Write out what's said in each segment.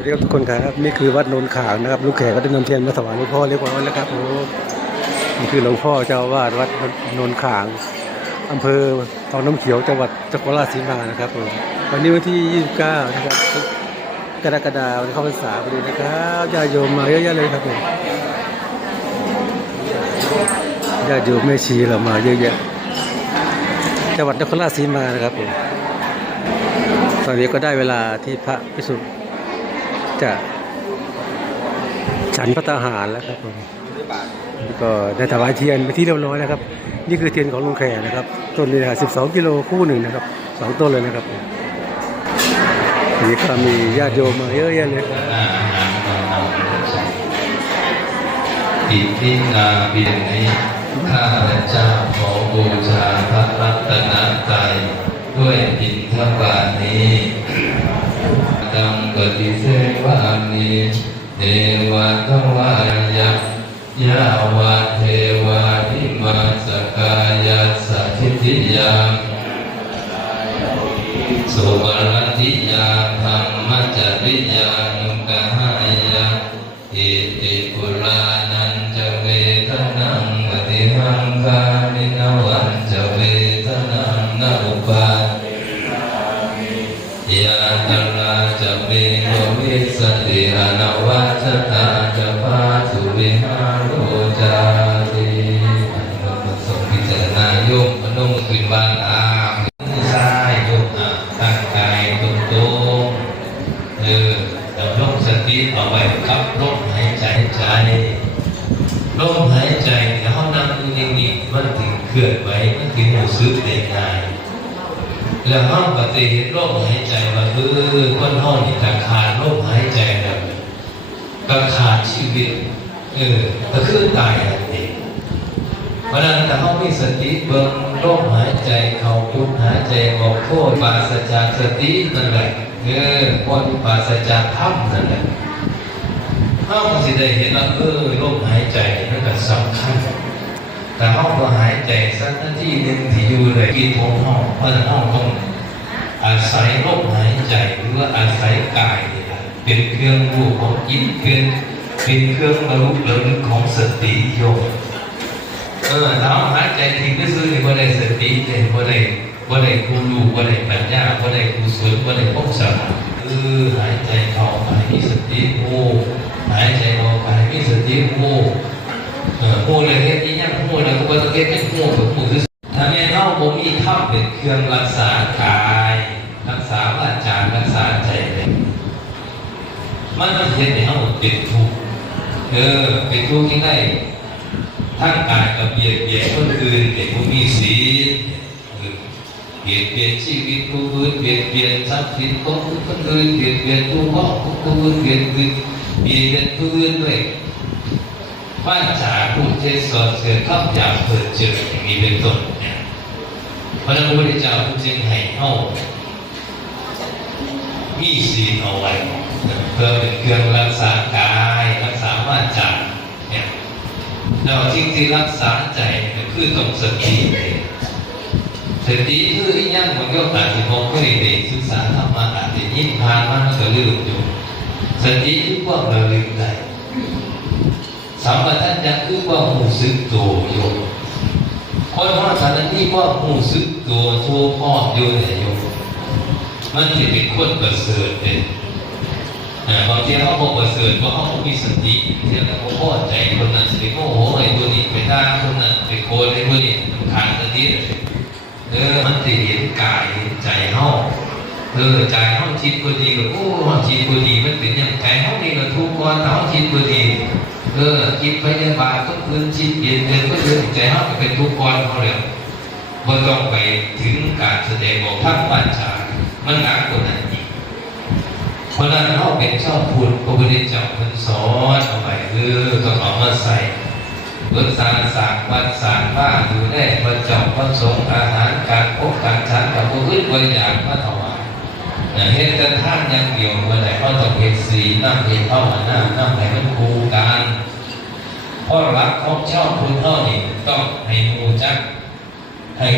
สวัสดีครับทุกคนครับนี่คือวัดโนนขางนะครับลูกแขกก็ได้นำเทียนมาถวายหลวงพ่อเรียบร้อยแล้วครับโอ้นี่คือหลวงพ่อเจ้าอาวาสวัดโนนขางอำเภอทองน้ำเขียวจังหวัดนครราชสีมานะครับผมวันนี้วันที่29นะครับกรกฎาคมเข้าพรรษาพอดีนะครับญาติโยมมาเยอะแยะเลยครับผมญาติโยมแม่ชีเรามาเยอะแยะจังหวัดนครราชสีมานะครับผมตอนนี้ก็ได้เวลาที่พระภิกษุจะฉันพระทหารแล้วครับผมก็ได้ถวายเทียนไปที่เรียบร้อยแล้วครับนี่คือเทียนของลุงแขนะครับต้นนี้นะครับ12 กิโลคู่หนึ่งนะครับ2 ต้นเลยนะครับนี่ก็มีญาติโยมมาเยอะแยะเลยครับอิทินาบินนี้ข้าพเจ้าขอบูชาพระรัตนตรัยด้วยบิณฑบาตนี้ตังปฏิเสวะนิเทวะทวายะยาวะเทวานิมาสกายะสัจจิยาสุวรรติยาธรรมจริยานุกหายะอิติปุรานันจะเวทนังปฏิหังคามินวันจะเวทนังนาอุปายาตนาจะเวโกวิสติอนวัชตาจะพาสุวิหารโรจาติมันทรงพิจารณาโยมมนุษย์ขึ้นบานอาใช่โยมตั้งใจตรงๆแต่ลงสติเอาไว้กับลมหายใจลมหายใจแล้วเขานั่งอยู่นิ่งๆมันถึงเคลื่อนไหวมันถึงรู้สึกได้ง่ายแล้วห้องปฏิเหตุลมหายใจว่าคนห้องนี่การขาดลมหายใจแบบการขาดชีวิตก็คือตายนั่นเองเพราะนั้นแต่ห้องมีสติเบิ่งลมหายใจเข้าพุทหายใจออกโทษปราศจากสตินั่นแหละคนปราศจากธรรมนั่นแหละห้องสิได้เห็นว่าลมหายใจนั่นก็สำคัญแต่ห้องก็หายใจสักนาทีหนึ่งที่อยู่เลยกินของห้องเพราะห้องต้องอาศัยลมหายใจหรือว่าอาศัยกายนี่แหละเป็นเครื่องรู้ของจิตเป็นเครื่องระลึกของสติโยมถ้าหายใจทิ้งก็คือบ่ได้สติเลยบ่ได้กูรู้บ่ได้ปัญญาบ่ได้กุศลบ่ได้พกสมาธิหายใจเข้าไปมีสติโอ้หายใจออกไปมีสติโอ้โอ้เลยเฮ็ดอีหยังโอ้แล้วก็บ่ต้องเฮ็ดเป็นโอ้คือถ้าแม่เฮาบ่มีธรรมเป็นเครื่องรักษากายรักษาวาจารักษาใจเลยมันเฮ็ดให้เฮาเป็นทุกข์เป็นทุกข์ที่ได้ทั้งกายกับเบียดเบียนคนอื่นเป็นผู้มีศีลเบียดเบียนชีวิตผู้อื่นเบียดเบียนทรัพย์สินของคนอื่นเบียดเบียนผู้พ่อผู้อื่นเบียดเบียนผู้อื่นด้วยบ้านจ๋าผู้เทศสอนเสือข้ามยามเปิดเจออย่างนี้เป็นต้นพระพุทธเจ้าผู้จึงให้เฮามีศีลเอาไว้เพื่อเป็นเครื่องรักษากายรักษาวาจาเราจริงๆรักษาใจคือต้องสติสติคืออีกอย่างมันก็อาจจะมองไม่ได้ศึกษาธรรมะอาจจะยิ่งผ่านมันก็ลืมอยู่สติคือความระลึกได้สัมปชัญญะคือความรู้สึกตัวอยู่คนว่าขณะนี้ว่ารู้สึกตัวทั่วพร้อมอยู่เนี่ยอยู่มันจะเป็นคนประเสริฐเป็นบางทีเขาบอกประเสริฐเพราะเขามีสติเทียบกับเขาพอใจคนนั้นไปโมโหไอ้ตัวนี้ไปด่าคนนั้นไปโกรธไอ้ตัวนี้ขาดสติมันจะเห็นกายเห็นใจเขาใจเขาคิดพอดีก็เขาคิดพอดีมันเป็นอย่างใจเขานี่ก็ทุกข์ก่อนเขาคิดพอดีคิดไปในบาปก็คืนคิดเปลี่ยนก็คือใจเขาเป็นทุกข์ก่อนเขาเลยไม่ต้องไปถึงการแสดงออกทั้งปัญญามันหนักกว่านั้นอีกเพราะนั้นเขาเป็นชอบพูดพระพุทธเจ้าท่านสอนเอาไปต้องเอามาใส่เพื่อสร้างวัดสร้างบ้านดูแลพระเจ้าพระสงฆ์อาหารการพบการฉันกับผู้อื่นบริจาคพระถวายเฮ็ดแต่ท่านยังเดียวเมื่อไหร่เขาต้องเฮ็ดศีลนั่งเฮ็ดภาวนานั่งให้มันคู่กันเพราะรักของชอบคุณเท่านี้ต้องให้รู้จักให้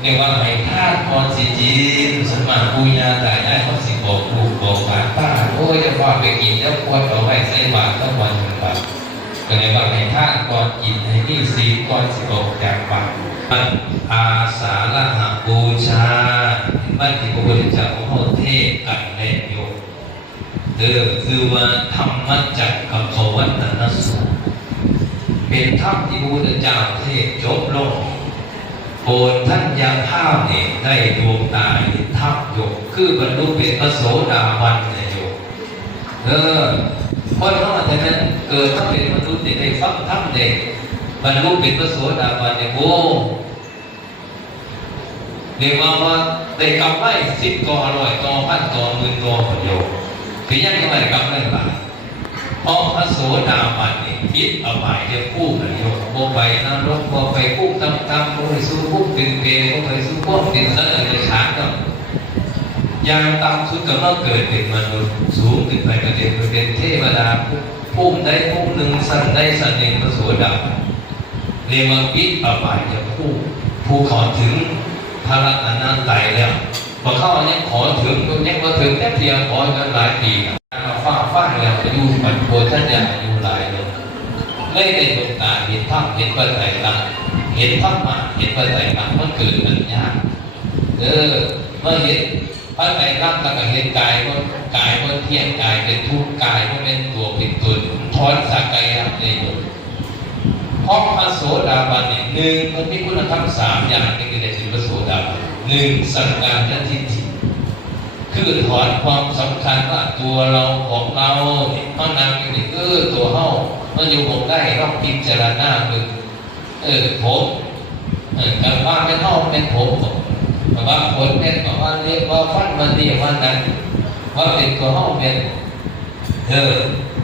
เรียกว่าให้ทานก่อนสิจีนสมมาปุญญาแต่ได้เขาสิบอกลูกบอกหลานป้าโอ้ยจะว่าไปกินแล้วควรเอาไว้ใส่บาตรทั้งวันทั้งวันก็เลยว่าให้ทานก่อนกินให้นี่ศีลก่อนสิบอกจากบาตรอาสาฬหบูชาบ้านที่พระพุทธเจ้าเขาเทศกันแน่โยมคือว่าธรรมจักรกับขวัตนสูตรเป็นธรรมที่พระพุทธเจ้าเทศจบลงโปรดท่านยาภาพเนี่ยได้ดวงตาเห็นธรรมโยมคือบรรลุเป็นพระโสดาบันเนี่ยโยมเพราะว่าแต่นั้นเกิดถ้าเป็นมนุษย์ได้ฟังธรรมเนี่ยบรรลุเป็นพระโสดาบันเนี่ยโอ้เรียกว่าได้กำไร10 ต่อ 100 ต่อ 1,000 ต่อ 10,000 ต่อโยมที่ยังไม่ได้กำไรหลายเพราะพระโสดาบันนี่คิดเอาหมายจะคู่กันโยมโมไปนรกโมไปคู่ตำโมไปสู้คู่เป็นเปรย์โมไปสู้คู่เป็นสัตว์ในชาติก็อย่างตามสุดก็มาเกิดเป็นมนุษย์สูงขึ้นไปก็เป็นเทวดาภูมิได้ภูมิหนึ่งสันได้สันหนึ่งพระโสดาบันเรียกว่าคิดเอาหมายจะคู่ผู้ขอถึงพระรัตนตรัยแล้วพอเข้าเนี่ยขอถึงยังมาถึงแค่เพียงขอกันหลายปีฟ้าแล้วอายุมันโพท่านยังอายุหลายเลยไม่ได้ดวงตาเห็นภาพเห็นปัจจัยต่างเห็นภาพมาเห็นปัจจัยต่างมันเกิดมันยากเมื่อเห็นปัจจัยต่างแล้วก็เห็นกายว่าเที่ยงกายเป็นทุกข์กายว่าเป็นตัวเป็นตนถอนสักกายในหมดเพราะพระโสดาบันเนี่ย1มันมีคุณธรรม3อย่างนี่คือในสิ่งพระโสดาบัน1สังขารทิฏฐิคือถอนความสำคัญว่าตัวเราของเราเพราะนางนี่ตัวเฮามันอยู่บนได้ต้องพิจารณาผมกับว่าเป็นเฮาเป็นผมแต่ว่าผลเป็นกับว่าเรียกว่าฟันมันดีว่านั้นว่าเป็นตัวเฮาเป็น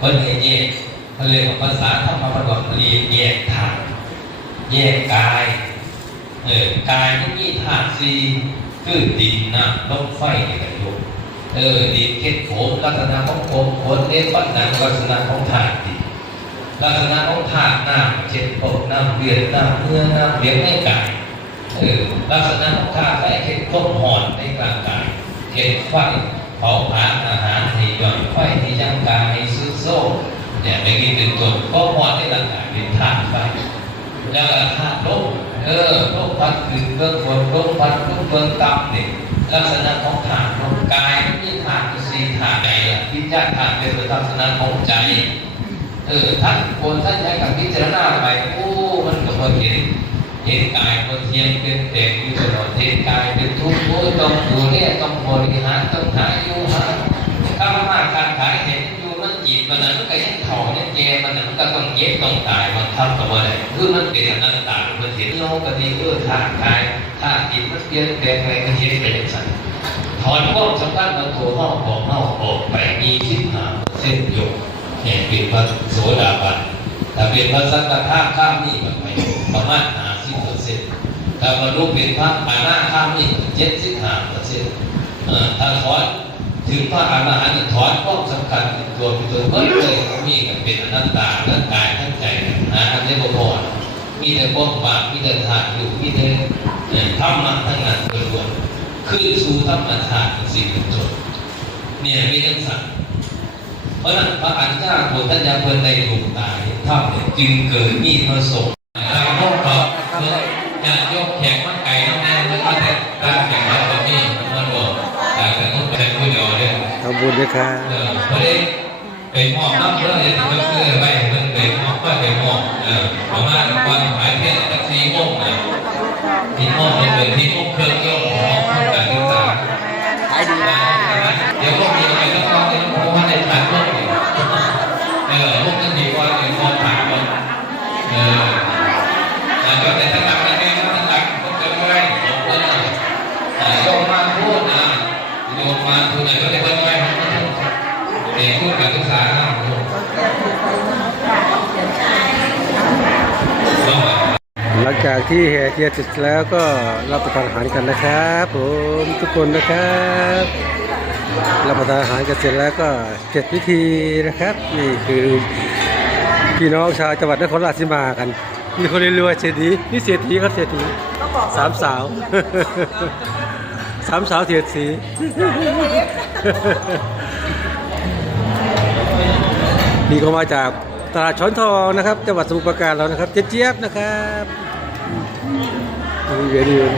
คนแยกเขาเรียกว่าภาษาธรรมะบอกเรียกแยกธาตุแยกกายกายที่มีธาตุ4คือดินน้ำลมไฟนี่แหละโยมดินเก็ดผมลักษณะของผมขนเล็บฟันหนังลักษณะของธาตุดินลักษณะของธาตุน้ำเช่นพวกน้ำเลือดน้ำเนื้อน้ำเลี้ยงในกายลักษณะของธาตุไฟเช่นต้มหอนในร่างกายเช่นไฟเผาผลาญอาหารที่ย่อยไฟที่ยังกายในซึโซ่เนี่ยในนี้เป็นต้นก็หอนในร่างกายเป็นธาตุไฟแล้วก็ธาตุลมลมพัดขึ้นเบื้องบนลมพัดขึ้นเบื้องต่ำเนี่ยลักษณะของธาตุของกายที่ธาตุ4ธาตุใดวิญญาณธาตุเป็นลักษณะของใจท่านใช้กับพิจารณาไปมันก็มาเห็นกายมันเทียงเป็นเด็กอยู่ตลอดเห็นกายเป็นทุกข์ต้องดูเนี่ยต้องบริหารต้องหาอยู่หาถ้ามาการขายเห็นอยู่มันจีบมันนั้นก็ยังเข่ายังแย่มันนั้นก็ต้องเย็บต้องตายมันทำกับอะไรคือมันเป็นอนัตตามันเห็นโลกนี้ธาตุกายธาตุจิตมันเปลี่ยนแปลงอะไรก็เห็นเป็นอย่างนั้นถอนความสำคัญของตัวห้องของเฮาออกไปมี15%โยกเนี่ยเป็นพระโสดาบันถ้าเป็นพระสักกะข้ามนี่แบบไปประมาณ50%ถ้าบรรลุเป็นพระอนาคามี75%ถ้าถอนถึงพระอรหันต์ถอนความสำคัญตัวเป็นตัวเมื่อเลยมีกันเป็นอนัตตาร่างกายทั้งใจอันนี้บ่พอมีแต่ความบาปมีแต่ธาตุอยู่มีแต่ธรรมะทั้งนั้นล้วนๆขึ้นสู่ธรรมธาตุสิ่งเป็นต้นเนี่ยมีทั้งสัตว์เพราะนั้นพระอริยบุตรท่านยังเพิ่นในดวงตาเห็นธรรมจึงเกิดมีพระสงฆ์เราพบกับญาติโยมแขกมาไก่น้องแม่แล้วก็แต่ตาแขกมาแบบนี้มันบอกแต่ต้องเป็นผู้เดียวเลยทำบุญด้วยครับพอดีไปมอบน้ำเพื่อให้เพื่อนไปมันไปมอบก็ไปมอบประมาณวันหมายเพียงสัก4 โมงที่มอบมันเป็นที่มอบเครื่องโยมของการศึกษาเดี๋ยวก็มีอะไรก็ต้องในเพราะว่าในฐานพวกพวกนั้นดีกว่าในมอบฐานก่อนแล้วก็ในทางการเงินทางการก็จะไม่ได้ผมก็โยมมาพูดโยมมาพูดอะไรก็ได้ก็ไม่เด็กพูดการศึกษาหลังจากที่แห่เทียนเสร็จแล้วก็รับประทานอาหารกันนะครับผมทุกคนนะครับรับประทานอาหารกันเสร็จแล้วก็เสร็จพิธีนะครับนี่คือพี่น้องชาวจังหวัดนครราชสีมากัน มีคนรวยๆเศรษฐีนี่เศรษฐีครับเศรษฐี ต้องบอก สามสาว สามสาวเศรษฐีนี่ก็มาจากตลาดช้อนทองนะครับจังหวัดสมุทรปราการเรานะครับเจี๊ยบๆนะครับดีเลย